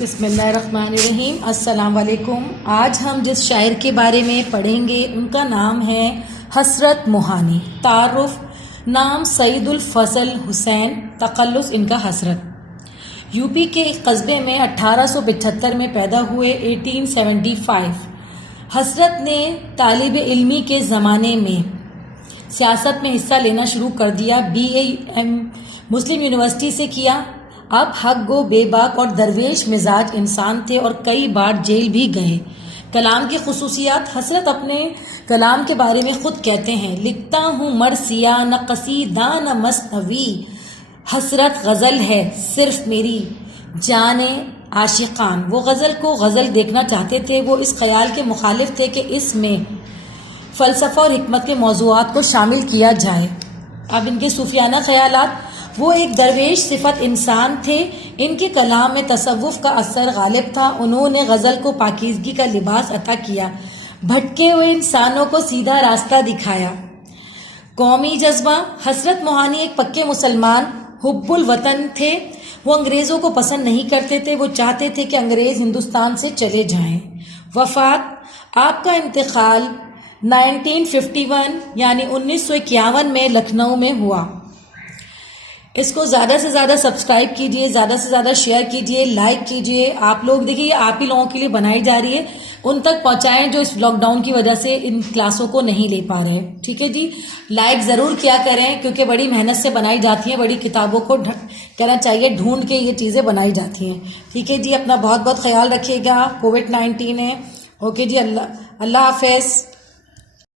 بسم اللہ الرحمن الرحیم۔ السلام علیکم۔ آج ہم جس شاعر کے بارے میں پڑھیں گے ان کا نام ہے حسرت موہانی۔ تعارف: نام سعید الفضل حسین، تخلص ان کا حسرت۔ یو پی کے ایک قصبے میں 1875 میں پیدا ہوئے۔ 1875 حسرت نے طالب علمی کے زمانے میں سیاست میں حصہ لینا شروع کر دیا۔ BA مسلم یونیورسٹی سے کیا۔ اب حق گو، بے باک اور درویش مزاج انسان تھے اور کئی بار جیل بھی گئے۔ کلام کی خصوصیات: حسرت اپنے کلام کے بارے میں خود کہتے ہیں، لکھتا ہوں مرثیہ نہ قصیدہ نہ مثنوی، حسرت غزل ہے صرف میری جان عاشقان۔ وہ غزل کو غزل دیکھنا چاہتے تھے۔ وہ اس خیال کے مخالف تھے کہ اس میں فلسفہ اور حکمت کے موضوعات کو شامل کیا جائے۔ اب ان کے صوفیانہ خیالات: وہ ایک درویش صفت انسان تھے۔ ان کے کلام میں تصوف کا اثر غالب تھا۔ انہوں نے غزل کو پاکیزگی کا لباس عطا کیا، بھٹکے ہوئے انسانوں کو سیدھا راستہ دکھایا۔ قومی جذبہ: حسرت موہانی ایک پکے مسلمان حب الوطن تھے۔ وہ انگریزوں کو پسند نہیں کرتے تھے۔ وہ چاہتے تھے کہ انگریز ہندوستان سے چلے جائیں۔ وفات: آپ کا انتقال 1951 یعنی 1951 میں لکھنؤ میں ہوا۔ اس کو زیادہ سے زیادہ سبسکرائب کیجئے، زیادہ سے زیادہ شیئر کیجئے، لائک کیجئے۔ آپ لوگ دیکھیے، یہ آپ ہی لوگوں کے لیے بنائی جا رہی ہے، ان تک پہنچائیں جو اس لاک ڈاؤن کی وجہ سے ان کلاسوں کو نہیں لے پا رہے۔ ٹھیک ہے جی، لائک ضرور کیا کریں کیونکہ بڑی محنت سے بنائی جاتی ہیں۔ بڑی کتابوں کو کہنا چاہیے ڈھونڈ کے یہ چیزیں بنائی جاتی ہیں۔ ٹھیک ہے جی، اپنا بہت بہت خیال رکھیے گا۔ کووڈ 19 ہے۔ اوکے جی، اللہ حافظ۔